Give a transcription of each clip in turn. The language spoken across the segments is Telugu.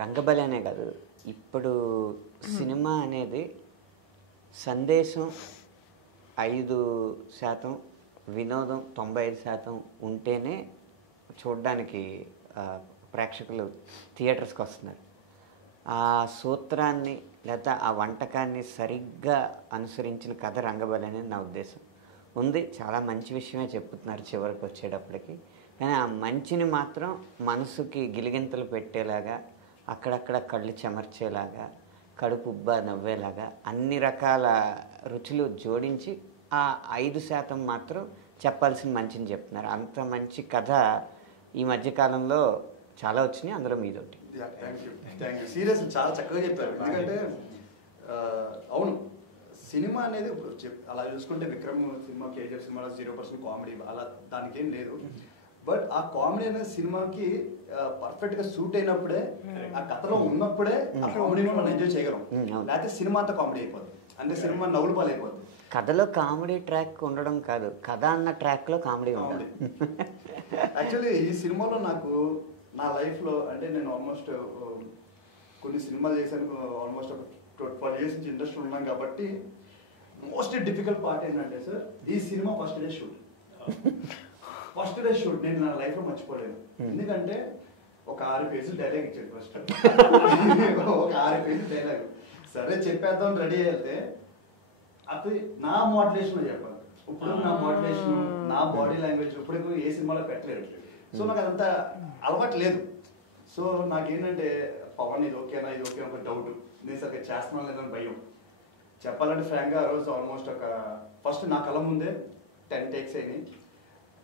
రంగబలి అనే కాదు, ఇప్పుడు సినిమా అనేది సందేశం 5%, వినోదం 95% ఉంటేనే చూడడానికి ప్రేక్షకులు థియేటర్స్కి వస్తున్నారు. ఆ సూత్రాన్ని లేదా ఆ వంటకాన్ని సరిగ్గా అనుసరించిన కథ రంగబలి అనేది నా ఉద్దేశం. ఉంది, చాలా మంచి విషయమే చెప్తున్నారు చివరికి వచ్చేటప్పటికి. కానీ ఆ మంచిని మాత్రం మనసుకి గిలిగింతలు పెట్టేలాగా, అక్కడక్కడ కళ్ళు చెమర్చేలాగా, కడుపు ఉబ్బా నవ్వేలాగా అన్ని రకాల రుచులు జోడించి ఆ 5% మాత్రం చెప్పాల్సిన మంచిని చెప్తున్నారు. అంత మంచి కథ ఈ మధ్యకాలంలో చాలా వచ్చినాయి, అందులో మీదొకటి. Thank you. సీరియస్ చాలా చక్కగా చెప్పారు. ఎందుకంటే అవును, సినిమా అనేది అలా చూసుకుంటే విక్రమ్ సినిమా, కేజీఎఫ్ సినిమాలో 0% కామెడీ అలా దానికి ఏం లేదు. బట్ ఆ కామెడీ అనేది సినిమాకి పర్ఫెక్ట్ గా సూట్ అయినప్పుడే, ఆ కథలో ఉన్నప్పుడే ఆ కామెడీని మనం ఎంజాయ్ చేయగలం. లేకపోతే సినిమా అంతా కామెడీ అయిపోద్ది, అంటే సినిమా నవ్వులు పాలైపోద్ది. కథలో కామెడీ ట్రాక్ ఉండడం కాదు, కథ అన్న ట్రాక్ లో కామెడీ ఉంది. యాక్చువల్లీ ఈ సినిమాలో నాకు నా లైఫ్ లో, అంటే నేను ఆల్మోస్ట్ కొన్ని సినిమాలు చేశాను, ఆల్మోస్ట్ ఒక 12 years నుంచి ఇండస్ట్రీ ఉన్నాం కాబట్టి మోస్ట్ డిఫికల్ట్ పార్ట్ ఏంటంటే సార్, ఈ సినిమా ఫస్ట్ డే షూట్ నేను నా లైఫ్ లో మర్చిపోలేను. ఎందుకంటే ఒక 6 pages డైలాగ్ ఇచ్చాడు ఫస్ట్. ఒక 6 pages డైలాగ్ సరే చెప్పేద్దాం రెడీ అయితే, అది నా మోటివేషన్ చెప్పాలి. ఇప్పుడు నా మోటివేషన్, నా బాడీ లాంగ్వేజ్ ఇప్పుడు ఏ సినిమాలో పెట్టలేదు. సో నాకు అదంతా అలవాటు లేదు. సో నాకేంటంటే పవన్ ఇది ఓకేనా, ఇది ఓకే ఒక డౌట్, నేను సరిగ్గా చేస్తున్నాను లేదని భయం. చెప్పాలంటే ఫ్రాంక్గా ఆ రోజు ఆల్మోస్ట్ ఒక ఫస్ట్ నా కళ్ళ ముందే 10 takes అయినాయి.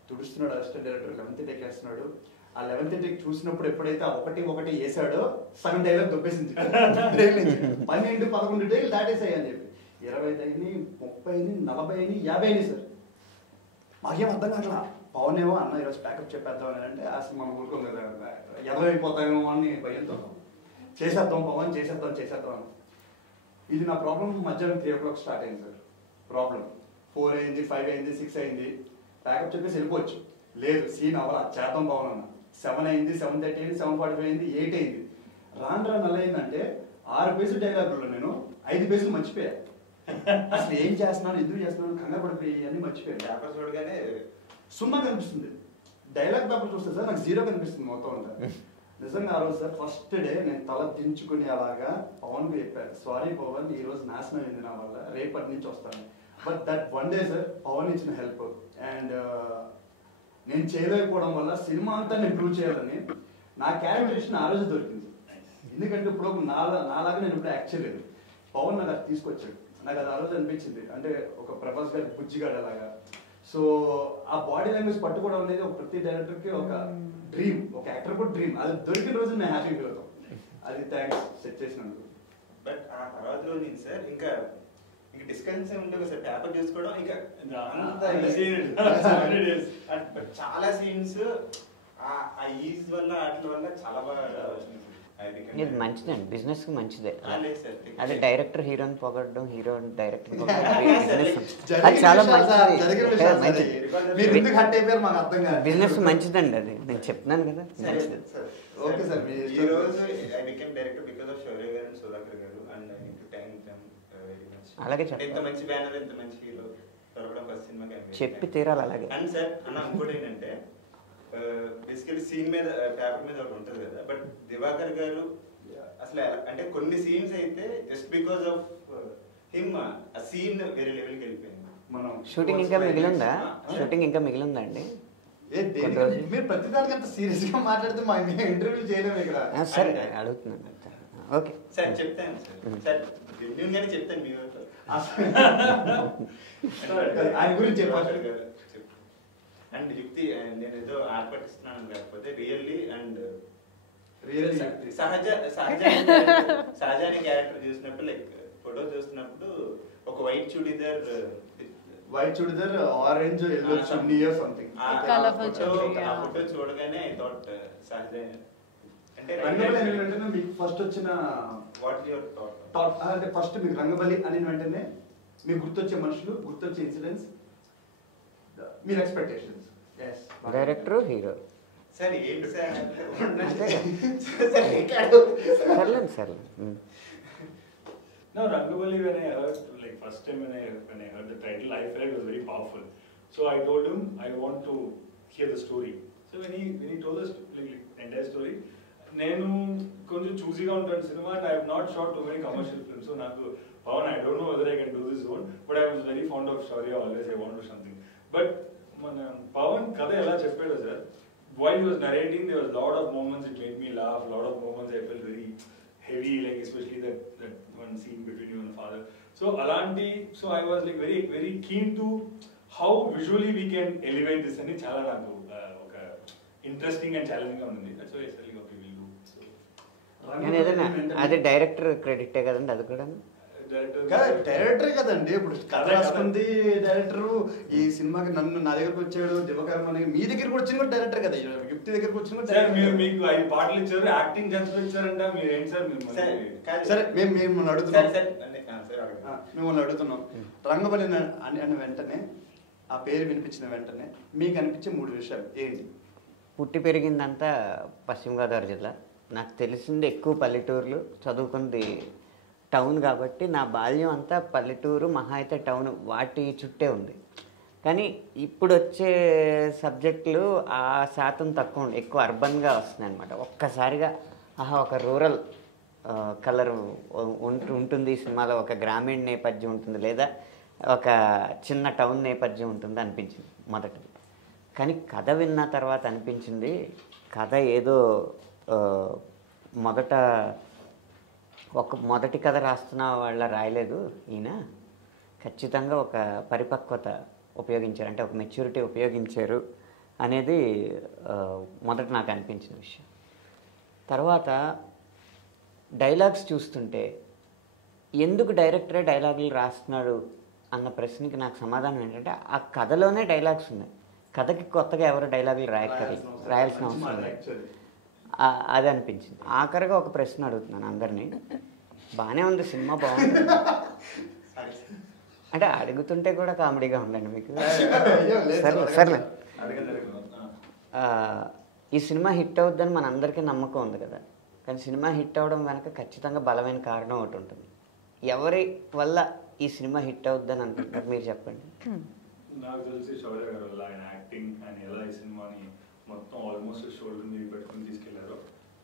తుడుస్తున్నాడు అసిస్టెంట్ డైరెక్టర్, 11th take వేస్తున్నాడు. ఆ 11th take చూసినప్పుడు ఎప్పుడైతే ఒకటి వేసాడో సగం డైలాగ్ దొబ్బేసింది. 12, 11 take దాటేసాయి అని చెప్పి 20 అయినాయి, 30 అయినాయి, 40 అయినాయి, 50 అయినాయి సార్. మాకేం అర్థం కావట్లా. పవన్ ఏమో అన్న ఈరోజు ప్యాకప్ చెప్పేద్దాం అని అంటే ఆ సినిమా ఊరుకోం కదా, 50 అయిపోతామేమో అని భయంతో చేసేద్దాం పవన్, చేసేద్దాం. ఇది నా ప్రాబ్లం మధ్యాహ్నం 3 o'clock స్టార్ట్ అయింది సార్. ప్రాబ్లం 4 అయింది, 5 అయింది, 6 అయింది. ప్యాకప్ చెప్పేసి వెళ్ళిపోవచ్చు, లేదు సీన్ అవ్వాలి, చేద్దాం పవన్ అన్న. 7 అయింది, 7:30 అయింది, 7:45 అయింది, 8 అయింది. రాను నల్ల అయిందంటే 6 pages డైలాగుల్లో నేను 5 pages మర్చిపోయా. అసలు ఏం చేస్తున్నాను, ఎందుకు చేస్తున్నాను, కంగారు పడిపోయి అన్ని మర్చిపోయాను. పేపర్ చూడగానే 0 కనిపిస్తుంది. డైలాగ్ పేపర్ చూస్తే సార్ నాకు 0 కనిపిస్తుంది మొత్తం అంతా. నిజంగా ఆ రోజు సార్ ఫస్ట్ డే నేను తల దించుకుని అలాగా పవన్కి చెప్పాను, సారీ పవన్ ఈ రోజు నాశనం అయింది నా వల్ల, రేపటి నుంచి వస్తాను. But that one day sir Pavan ఇచ్చిన హెల్ప్ అండ్ నేను చేయలేకపోవడం వల్ల సినిమా అంతా నేను ప్రూవ్ చేయాలని నా క్యారెక్టరేషన్ ఆ రోజు దొరికింది. ఎందుకంటే ఇప్పుడు నాలాగా నేను ఇప్పుడు యాక్ట్ చేయలేదు, పవన్ నాకు అది తీసుకొచ్చాడు. నాకు అది ఆ రోజు అనిపించింది, అంటే ఒక ప్రభాస్ గారి బుజ్జిగాడు అలాగా. సో ఆ బాడీ లాంగ్వేజ్ పట్టుకోవడం అనేది ఒక ప్రతి డైరెక్టర్ కి ఒక డ్రీమ్, ఒక యాక్టర్ కూడా డ్రీమ్. అది దొరికిన రోజు నేను హ్యాపీ ఫీల్ అవుతాం. అది థ్యాంక్స్ సెట్ చేసినందుకు. బట్ ఆ తర్వాత రోజు సార్ ఇంకా డిస్కషన్స్ ఉంటుంది సార్, పేపర్ చూసుకోవడం ఇంకా చాలా సీన్స్ ఆ ఈజ్ వల్ల వాటి వల్ల చాలా బాగా వచ్చింది. ఇది మంచిదండి, బిజినెస్ కి మంచిదే. అదే డైరెక్టర్ హీరోని పొగడడం, హీరో డైరెక్టర్ చాలా బిజినెస్ మంచిదండి. అది నేను చెప్తున్నాను కదా, మంచిది. ఓకే సార్, ఈ రోజు I became director because of Shaurya గారు అండ్ సుధాకర్ గారు and I need to thank them very much. అలాగే చెప్పండి, ఇంత మంచి బ్యానర్, ఇంత మంచి హీరో దొరకడం ఫస్ట్ సినిమాకి చెప్పి తీరాలి. అలాగే అండ్ సార్ అన్న ఇంకోటి ఏంటంటే బేసికలీ సీన్ మీద పేపర్ మీద ఒకటి ఉంటుంది కదా, బట్ దివాకర్ గారు అసలు అంటే కొన్ని సీన్స్ అయితే జస్ట్ బికాస్ ఆఫ్ హిమ్ ఆ సీన్ వేరే లెవెల్కి వెళ్ళిపోయింది. మనం షూటింగ్ ఇంకా మిగిలిందా? షూటింగ్ ఇంకా మిగిలిందా అండి? మీరు ప్రతిదానికి అంత సీరియస్ గా మాట్లాడితే మా ఇంటర్వ్యూ చేయలేము ఇక్కడ. సరే అడుగుతున్నాను. ఓకే సార్ చెప్తాను సార్, జెన్యూన్ గానే చెప్తాను మీ ఆయన గురించి చెప్పారు కదా. అండ్ యుక్తి నేను ఏదో ఆర్పటిస్తున్నాను కాకపోతే రియల్లీ అండ్ సహజాని క్యారెక్టర్ చూసినప్పుడు లైక్ ఫోటో చూసినప్పుడు ఒక white churidar orange yellow chunni or something, ఆ ఫోటో చూడగానే ఐ థాట్ సహజాని అంటే వెంటనే మీకు ఫస్ట్ వచ్చిన వాట్ యువర్ థాట్ అంటే ఫస్ట్ మీకు రంగబలి అని వెంటనే మీకు గుర్తొచ్చే మనుషులు, గుర్తొచ్చే ఇన్సిడెంట్స్, మీరు ఎక్స్పెక్టేషన్స్. డైరెక్టర్ హీరో సార్ ఏంటి sir సర్లేదు సర్లేదు. No, Rangavali, when I heard, like first time when I heard the title, I felt it was very powerful. So I told him I want to hear the story. So when he told us like entire story, నేను కొంచెం చూసీగా ఉంటాను సినిమా, and I have not shot too many commercial films. So నాకు Pavan, I don't know whether I can do this one, but I was very fond of Shaurya, always I want to something. But మన పవన్ కథ ఎలా చెప్పాడో sir, while he was narrating, there was a lot of moments it made me laugh, a lot of moments I felt very heavy, like especially that one scene between you and father. So alanti, so I was like very keen to how visually we can elevate this ani chala naku oka interesting and challenging ga undi. That's why I said okay, we'll do. So నేను ఏదైనా అది డైరెక్టర్ క్రెడిటే కదండి, అది కూడా డైరెక్టరే కదండి. ఇప్పుడు కథ రాసుకుంది డైరెక్టర్, ఈ సినిమాకి నా దగ్గరకు వచ్చాడు దివకరం అని, మీ దగ్గరకు వచ్చిన కూడా డైరెక్టర్ కదా, గిఫ్ట్ దగ్గరకు వచ్చిన కూడా సార్ మీరు మీకు 5 పాటలు ఇచ్చారు, యాక్టింగ్ ఛాన్స్ ఇచ్చారంట, మీరు ఏంటి సార్ సరే మిమ్మల్ని అడుగుతున్నాం, మిమ్మల్ని అడుగుతున్నాం. రంగబలి అన్న వెంటనే, ఆ పేరు వినిపించిన వెంటనే మీకు అనిపించే 3 విషయాలు ఏంటి? పుట్టి పెరిగిందంతా పశ్చిమ గోదావరి జిల్లా, నాకు తెలిసింది ఎక్కువ పల్లెటూర్లు, చదువుకుంది టౌన్ కాబట్టి నా బాల్యం అంతా పల్లెటూరు, మహా అయితే టౌన్, వాటి చుట్టే ఉంది. కానీ ఇప్పుడు వచ్చే సబ్జెక్టులు ఆ శాతం తక్కువ, ఎక్కువ అర్బన్గా వస్తున్నాయి అనమాట. ఒక్కసారిగా ఒక రూరల్ కలర్ ఉంటుంది ఈ సినిమాలో, ఒక గ్రామీణ నేపథ్యం ఉంటుంది, లేదా ఒక చిన్న టౌన్ నేపథ్యం ఉంటుంది అనిపించింది మొదటిది. కానీ కథ విన్న తర్వాత అనిపించింది, కథ ఏదో మొదటి కథ రాస్తున్న వాళ్ళ రాయలేదు ఈయన, ఖచ్చితంగా ఒక పరిపక్వత ఉపయోగించారు, అంటే ఒక మెచ్యూరిటీ ఉపయోగించారు అనేది మొదట నాకు అనిపించిన విషయం. తర్వాత డైలాగ్స్ చూస్తుంటే ఎందుకు డైరెక్టరే డైలాగులు రాస్తున్నాడు అన్న ప్రశ్నకి నాకు సమాధానం ఏంటంటే, ఆ కథలోనే డైలాగ్స్ ఉన్నాయి, కథకి కొత్తగా ఎవరు డైలాగులు రాయాల్సిన అవసరం లేదు, అది అనిపించింది. ఆఖరిగా ఒక ప్రశ్న అడుగుతున్నాను అందరినీ, బాగానే ఉంది సినిమా, బాగుంది అంటే అడుగుతుంటే కూడా కామెడీగా ఉండండి మీకు. సర్లే, ఈ సినిమా హిట్ అవుద్దని మన అందరికీ నమ్మకం ఉంది కదా, కానీ సినిమా హిట్ అవ్వడం వెనక ఖచ్చితంగా బలమైన కారణం ఒకటి ఉంటుంది. ఎవరి వల్ల ఈ సినిమా హిట్ అవుద్దని అనుకుంటారు మీరు చెప్పండి. నాకు తెలిసి శౌర్య గారు వల్ల, ఆయన యాక్టింగ్, ఆయన ఎలా ఈ సినిమాని మొత్తం ఆల్మోస్ట్ షోల్డర్ మీద పెట్టుకుని తీసుకెళ్లారు.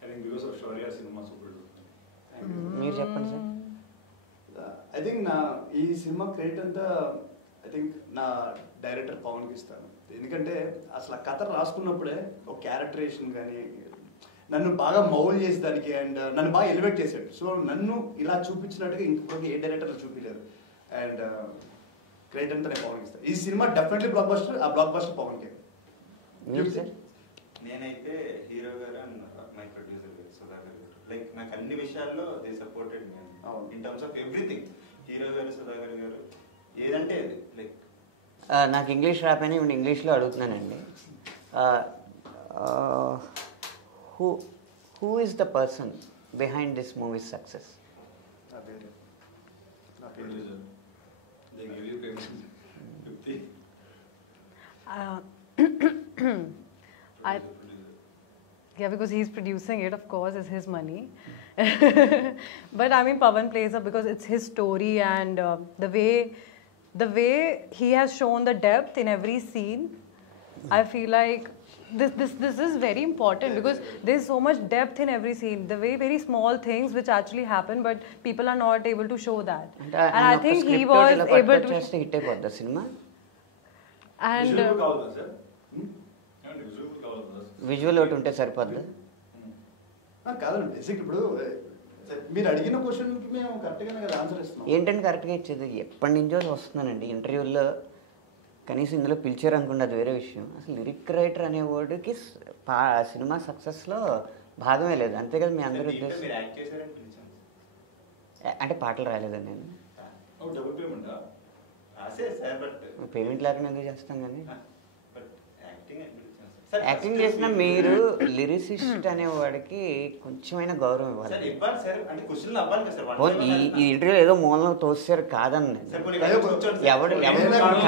I think because of Shaurya cinema super. మీరు చెప్పండి సార్. ఐ థింక్ ఈ సినిమా క్రెడిట్ అంతా ఐ థింక్ నా డైరెక్టర్ పవన్కి ఇస్తాను. ఎందుకంటే అసలు ఆ కథ రాసుకున్నప్పుడే ఒక క్యారెక్టరేషన్ కానీ నన్ను బాగా మౌల్ చేసేదానికి అండ్ నన్ను బాగా ఎలివేట్ చేశాడు. సో నన్ను ఇలా చూపించినట్టుగా ఇంకొకరికి ఏ డైరెక్టర్ చూపించలేదు. అండ్ క్రెడిట్ అంతా నేను పవన్కి ఇస్తాను. ఈ సినిమా డెఫినెట్లీ బ్లాక్ బస్టర్, ఆ బ్లాక్ బస్టర్ పవన్కే. నేనైతే హీరో గారు అండ్ మై ప్రొడ్యూసర్ గారు సుధాకర్ గారు, లైక్ నాకు అన్ని విషయాల్లో they supported me in terms of everything. Hero గారు, సుధాకర్ గారు, ఏదంటే లైక్ నాకు ఇంగ్లీష్ రాపోయినా ఇప్పుడు ఇంగ్లీష్లో అడుగుతున్నానండి. Who is the person behind this movie success? Yeah, because he's producing it, of course, it's his money. But I mean, Pawan plays up because it's his story, and the way he has shown the depth in every scene. I feel like this is very important because there's so much depth in every scene. The very small things which actually happen, but people are not able to show that. And I think he was able to hit అయిపోద్ది the cinema. And విజువల్ ఒకటి ఉంటే సరిపోద్ది కాదండి. బేసిక్ ఇప్పుడు మీరు అడిగిన క్వశ్చన్కి మేము కరెక్ట్గానే కదా ఆన్సర్ ఇస్తున్నాం. ఏంటంటే కరెక్ట్గా ఇచ్చేది, ఎప్పటి నుంచో వస్తున్నానండి ఇంటర్వ్యూల్లో, కనీసం ఇందులో పిలిచారు అనుకోండి అది వేరే విషయం. అసలు లిరిక్ రైటర్ అనే వర్డ్కి సినిమా సక్సెస్లో భాగమే లేదు, అంతే కదా మీ అందరూ ఉద్దేశం. అంటే పాటలు రాలేదండి నేను, పేమెంట్ లేకుండా ఎందుకు చేస్తాం కానీ. యాక్టింగ్ చేసిన మీరు లిరిసిస్ట్ అనేవాడికి కొంచెమైనా గౌరవం ఇవ్వాలి. ఈ ఇంటర్వ్యూలో ఏదో మూలంలో తోసారు కాదండి,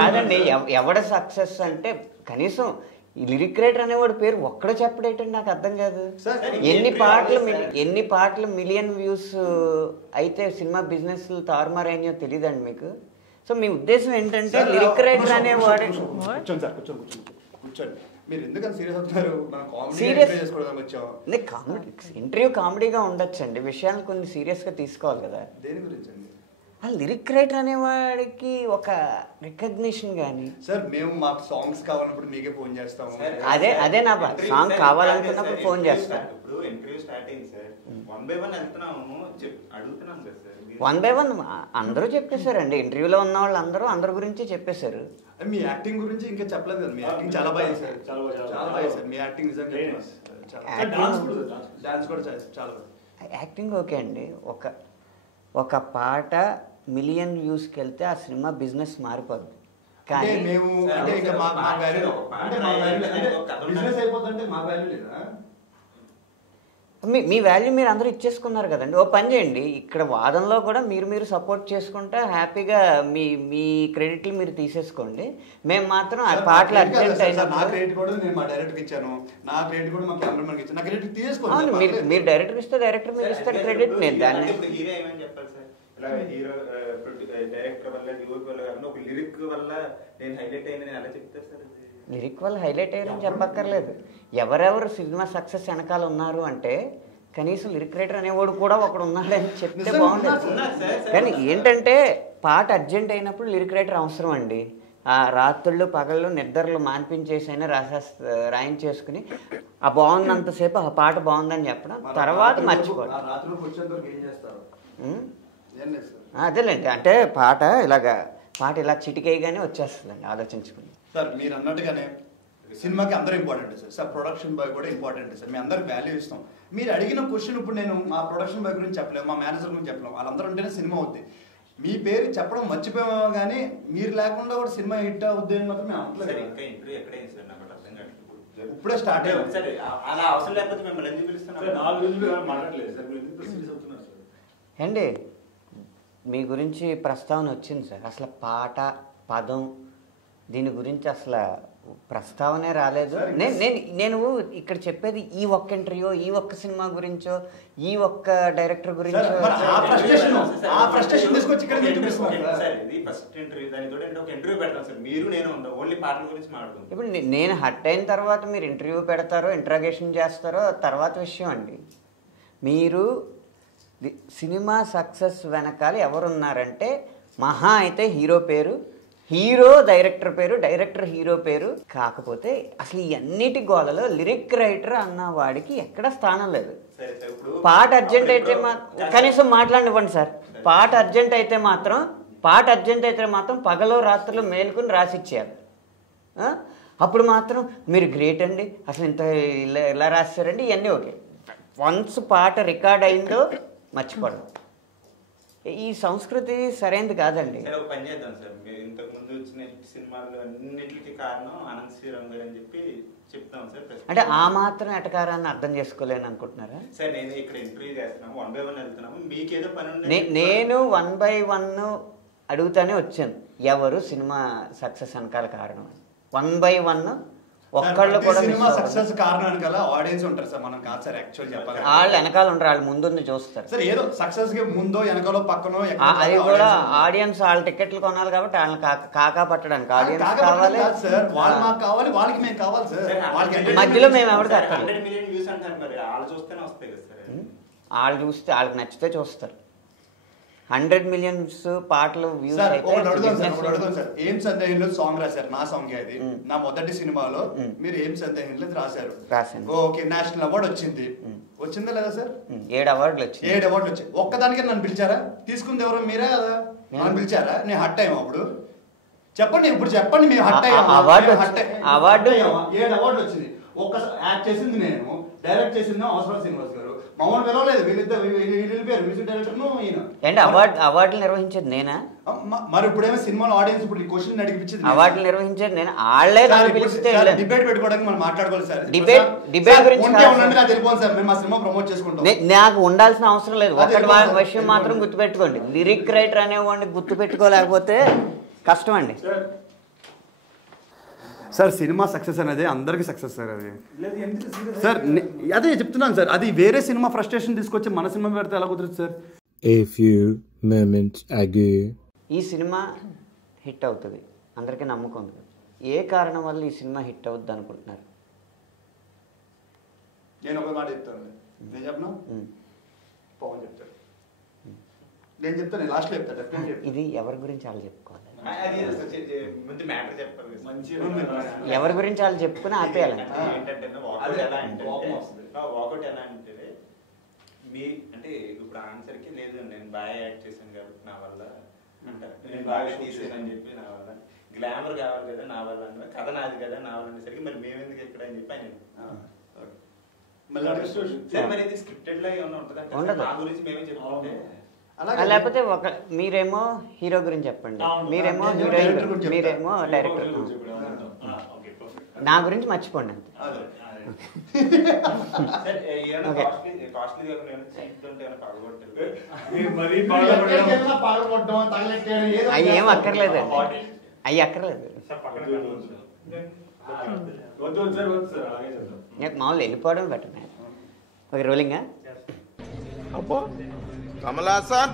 కాదండి. ఎవడ సక్సెస్ అంటే కనీసం ఈ లిరిక్ రైటర్ అనేవాడు పేరు ఒక్కడే చెప్పడేటండి, నాకు అర్థం కాదు. సార్ ఎన్ని పాటలు మిలియన్ వ్యూస్ అయితే సినిమా బిజినెస్ తారుమారైనయో తెలియదండి మీకు. సో మీ ఉద్దేశం ఏంటంటే లిరిక్ రైటర్ అనేవాడు కూర్చోండి సార్, కూర్చోండి. మీరు ఎందుకంటే సీరియస్ అవుతున్నారు? ఇంటర్వ్యూ కామెడీగా ఉండొచ్చండి, విషయాన్ని కొన్ని సీరియస్గా తీసుకోవాలి కదా. దేని గురించి అండి? ఆ లిరిక్ రైటర్ అనేవాడికి ఒక రికగ్నిషన్ కానీ. సార్ మేము మాకు సాంగ్స్ కావాలన్నప్పుడు మీకే ఫోన్ చేస్తాము. అదే నా సాంగ్ కావాలనుకున్నప్పుడు ఫోన్ చేస్తాను. ఇప్పుడు ఇంటర్వ్యూ స్టార్ట్ అయింది సార్, 1 by 1 వెళ్తున్నాము, అడుగుతున్నాం కదా సార్. 1 by 1 అందరూ చెప్పేశారండి, ఇంటర్వ్యూలో ఉన్న వాళ్ళు అందరి గురించి చెప్పేశారు. మీ యాక్టింగ్ గురించి ఇంకా చెప్పలేదు కదా. మీ యాక్టింగ్ చాలా బాగా చేశారు, చాలా బాగా చేశారు. మీ యాక్టింగ్ నిజంగా డాన్స్ కూడా చాలా. యాక్టింగ్ ఓకే అండి. ఒక పాట మిలియన్ వ్యూస్కి వెళ్తే ఆ సినిమా బిజినెస్ మారిపోదు. కానీ మేము అంటే ఇంకా మా వాల్యూ అంటే మా వాల్యూ అంటే బిజినెస్ అయిపోతుంటే మా వాల్యూ లేదా? మీ వాల్యూ మీరు అందరూ ఇచ్చేసుకున్నారు కదండి. ఓ పని చేయండి, ఇక్కడ వాదనలో కూడా మీరు సపోర్ట్ చేసుకుంటే హ్యాపీగా మీ క్రెడిట్లు మీరు తీసేసుకోండి. మేము మాత్రం ఆ పాటలు అర్జెంట్ అయినప్పుడు నా క్రెడిట్ కూడా నేను మా డైరెక్టర్కి ఇచ్చాను, నా క్రెడిట్ కూడా మా కెమెరామెన్కి ఇచ్చాను. నా క్రెడిట్ తీసేసుకోండి. మీరు డైరెక్టర్ ఇస్తే డైరెక్టర్ మీరు ఇస్తారు క్రెడిట్. నేను దాన్ని హీరో ఏమని చెప్పాలి సార్? ఇలా హీరో డైరెక్టర్ వల్ల డ్యూట్ వల్ల కాకుండా ఒక లిరిక్ వల్ల నేను హైలైట్ అయింది నేను అలా చెప్తాను సార్. లిరిక్ వల్ల హైలైట్ అయ్యారని చెప్పక్కర్లేదు. ఎవరెవరు సినిమా సక్సెస్ వెనకాల ఉన్నారు అంటే కనీసం లిరిక్ రైటర్ అనేవాడు కూడా ఒకడు ఉన్నాడని చెప్తే బాగుండేది. కానీ ఏంటంటే పాట అర్జెంట్ అయినప్పుడు లిరిక్ రైటర్ అవసరం అండి. ఆ రాత్రుళ్ళు పగళ్ళు నిద్రలు మాన్పించేసైనా రాయించేసుకుని ఆ బాగుందంతసేపు ఆ పాట బాగుందని చెప్పడం, తర్వాత మర్చిపోవడం. అదేలేండి, అంటే పాట ఇలా చిటికేయగానే వచ్చేస్తుందండి ఆలోచించుకుని. సార్ మీరు అన్నట్టుగానే సినిమాకి అందరూ ఇంపార్టెంట్ సార్. ప్రొడక్షన్ బాయ్ కూడా ఇంపార్టెంట్ సార్. మేము అందరికి వాల్యూ ఇస్తాం. మీరు అడిగిన క్వశ్చన్ ఇప్పుడు నేను మా ప్రొడక్షన్ బాయ్ గురించి చెప్పలేము, మా మేనేజర్ గురించి చెప్పలేము. వాళ్ళందరూ ఉంటేనే సినిమా అవుద్ది. మీ పేరు చెప్పడం మర్చిపోయామో కానీ మీరు లేకుండా కూడా సినిమా హిట్ అవుద్ది అని మాత్రం మేము అనట్లేదు. ఇప్పుడే స్టార్ట్ అయ్యింది సార్. అలా అవసరం లేకపోతే మిమ్మల్ని ఎందుకు పిలుస్తున్నాం? అండి మీ గురించి ప్రస్తావన వచ్చింది సార్. అసలు పాట పదం దీని గురించి అసలు ప్రస్తావనే రాలేదు. నేను ఇక్కడ చెప్పేది ఈ ఒక్క ఇంటర్వ్యూ, ఈ ఒక్క సినిమా గురించో, ఈ ఒక్క డైరెక్టర్ గురించో. ఇప్పుడు నేను హట్ అయిన తర్వాత మీరు ఇంటర్వ్యూ పెడతారో ఇంట్రాగేషన్ చేస్తారో తర్వాత విషయం అండి. మీరు సినిమా సక్సెస్ వెనకాల ఎవరున్నారంటే మహా అయితే హీరో పేరు, హీరో డైరెక్టర్ పేరు, డైరెక్టర్ హీరో పేరు. కాకపోతే అసలు ఈ అన్నిటి గోలలో లిరిక్ రైటర్ అన్న వాడికి ఎక్కడ స్థానం లేదు. పాట అర్జెంట్ అయితే కనీసం మాట్లాడివ్వండి సార్. పాట అర్జెంట్ అయితే మాత్రం పగలో రాత్రులు మేలుకుని రాసిచ్చారు. అప్పుడు మాత్రం మీరు గ్రేట్ అండి, అసలు ఇంత ఇలా రాశారండి, ఇవన్నీ ఓకే. వన్స్ పాట రికార్డ్ అయిందో మర్చిపోవడం, ఈ సంస్కృతి సరైనది కాదండి. ఒక పని చేద్దాం సార్, ఇంతకు ముందు వచ్చిన సినిమాలు అన్నిటికీ కారణం అనంత్ శ్రీరామ్ గారు అని చెప్పి చెప్తాం సార్. అంటే ఆ మాత్రం ఎటకారాన్ని అర్థం చేసుకోలేను అనుకుంటున్నారా సార్? నేను ఇక్కడ ఇంటర్వ్యూ చేస్తున్నాము, 1 by 1 వెళ్తున్నాము, మీకేదో పని. నేను 1 by 1 అడుగుతానే వచ్చాను, ఎవరు సినిమా సక్సెస్ వెనకాల కారణం. 1 by 1 ఒక్కళ్ళు కూడా సినిమా సక్సెస్ కారణానికి గల ఆడియన్స్ ఉంటారు సార్. మనం కాదు సార్, యాక్చువల్ చెప్పాలి వాళ్ళు వెనకాల ఉంటారు, వాళ్ళు ముందు చూస్తారు సార్. ఏదో సక్సెస్ కి ముందో వెనకాలో పక్కనో అది కూడా ఆడియన్స్ వాళ్ళ టికెట్లు కొనాలి కాబట్టి వాళ్ళని కాకా పట్టడానికి ఆడియన్స్ కావాలి సార్. వాళ్ళు మాకు కావాలి, వాళ్ళకి మేము కావాలి సార్. మధ్యలో మేము ఎవరికి అక్కడ వాళ్ళు చూస్తే వాళ్ళకి నచ్చితే చూస్తారు. 100 million పాటలు వ్యూస్ అయితే ఏం సందేహంలో సాంగ్ రాశారు, నా సాంగ్ అది, నా మొదటి సినిమాలో మీరు ఏం సందేహంలో రాశారు. ఓకే, నేషనల్ అవార్డు వచ్చిందా లేదా సార్? 7 అవార్డులు వచ్చాయి. 7 అవార్డులు వచ్చాయి. ఒక్కదానికి నన్ను పిలిచారా? తీసుకుంది ఎవరు? మీరే కదా. నన్ను పిలిచారా? నేను హట్ అయ్యాము అప్పుడు. చెప్పండి, ఇప్పుడు చెప్పండి, మేము హట్ అయ్యాము. అవార్డు 7 అవార్డులు వచ్చింది. ఒక్క యాక్ట్ చేసింది నేను, డైరెక్ట్ చేసింది అవసరం శ్రీనివాస్ గారు. మమ్మల్ని పిలవలేదు, వీళ్ళిద్దరు మ్యూజిక్ డైరెక్టర్ ఈయన. అవార్డులు నిర్వహించేది నేనా? మరి ఇప్పుడేమో సినిమాలో ఆడియన్స్ ఇప్పుడు ఈ క్వశ్చన్ అడిగిపించింది, అవార్డులు నిర్వహించేది నేను. వాళ్ళే డిబేట్ పెట్టుకోవడానికి మనం మాట్లాడుకోవాలి సార్. డిబేట్ గురించి తెలిపోను సార్, మేము మా సినిమా ప్రమోట్ చేసుకుంటాం. నాకు ఉండాల్సిన అవసరం లేదు. ఒకటి విషయం మాత్రం గుర్తుపెట్టుకోండి, లిరిక్ రైటర్ అనేవాడిని గుర్తుపెట్టుకోలేకపోతే కష్టం అండి. సార్ సినిమా సక్సెస్ అనేది అందరికీ సక్సెస్ సార్ అది లేదు ఎంత serious సార్ అదే చెప్తున్నాను సార్, అది వేరే సినిమా ఫ్రస్ట్రేషన్ తీసుకొచ్చి మన సినిమా పెడితే ఎలా కుదురుతుంది sir? A few moments ago. ఈ సినిమా హిట్ అవుతుంది, అందరికీ నమ్మకం ఉంది. ఏ కారణం వల్ల ఈ సినిమా హిట్ అవుద్ది అనుకుంటున్నారు? నేను ఒక మాట చెప్తాను, నేను చెప్పనా? పవన్ చెప్తాడు, నేను చెప్తాను, నేను లాస్ట్లో చెప్తాను, డెఫినెట్గా చెప్తాను. ఇది ఎవరి గురించి వాళ్ళు చెప్పుకోవాలి, ముందు మ్యాటర్ చెప్పాలి. మంచి ఎవరి గురించి వాళ్ళు చెప్పుకుని ఆపేయాలి. ఏంటంటే వాకౌట్ ఎలా అంటే వాకౌట్ ఎలా అంటే మీ అంటే ఇప్పుడు ఆన్సర్కి లేదు నేను బాగా యాక్ట్ చేశాను కాబట్టి నా వల్ల అంటారు, నేను బాగా తీసాను అని చెప్పి నా వల్ల, గ్లామర్ కావాలి కదా నా వల్ల అంటే, కథ నాది కదా నా వల్ల అనేసరికి మరి మేమెందుకు ఎక్కడ అని చెప్పి ఆయన సార్ మరి ఇది స్క్రిప్టెడ్ లా ఏమన్నా ఉంటుందంటే ఉండదు. నా గురించి మేమే చెప్పుకుంటే లేకపోతే ఒక మీరేమో హీరో గురించి చెప్పండి, మీరేమో హీరోయిన్ గురించి, మీరేమో డైరెక్టర్, నా గురించి మర్చిపోండి అంతే. అవి ఏం అక్కర్లేదు, అవి అక్కర్లేదు. మామూలు వెళ్ళిపోవడం బెటర్. ఓకే, రోలింగా కమల్ హాసన్